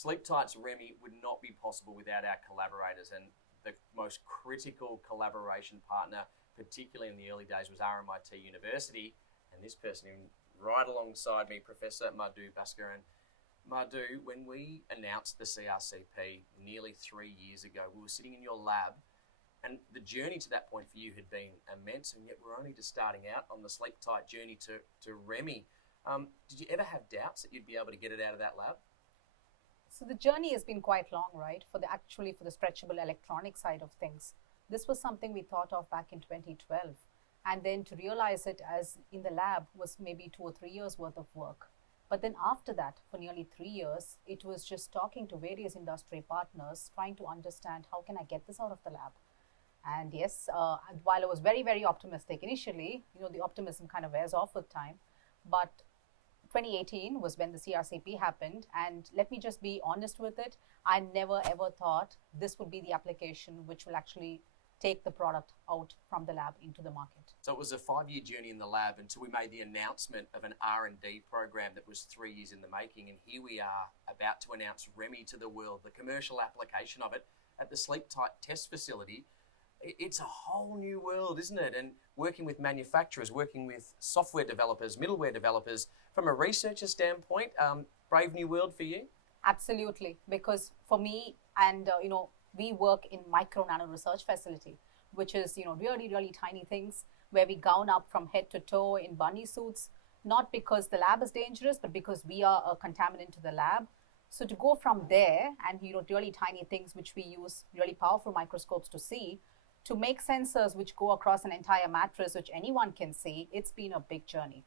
Sleeptite's Remy would not be possible without our collaborators, and the most critical collaboration partner, particularly in the early days, was RMIT University, and this person right alongside me, Professor Madhu Bhaskaran. Madhu, when we announced the CRCP nearly 3 years ago, we were sitting in your lab, and the journey to that point for you had been immense, and yet we're only just starting out on the Sleeptite journey to Remy. Did you ever have doubts that you'd be able to get it out of that lab? So the journey has been quite long, right? For the stretchable electronic side of things. This was something we thought of back in 2012. And then to realize it as in the lab was maybe 2 or 3 years worth of work. But then after that, for nearly 3 years, it was just talking to various industry partners, trying to understand how can I get this out of the lab. And yes, while I was very, very optimistic initially, the optimism kind of wears off with time. But 2018 was when the CRCP happened, and let me just be honest with it, I never ever thought this would be the application which will actually take the product out from the lab into the market. So it was a 5-year journey in the lab until we made the announcement of an R&D program that was 3 years in the making, and here we are about to announce Remy to the world, the commercial application of it at the Sleeptite test facility. It's a whole new world, isn't it? And working with manufacturers, working with software developers, middleware developers, from a researcher standpoint, brave new world for you? Absolutely, because for me and we work in micro nano research facility, which is really, really tiny things where we gown up from head to toe in bunny suits, not because the lab is dangerous, but because we are a contaminant to the lab. So to go from there and really tiny things which we use really powerful microscopes to see, to make sensors which go across an entire mattress which anyone can see, it's been a big journey.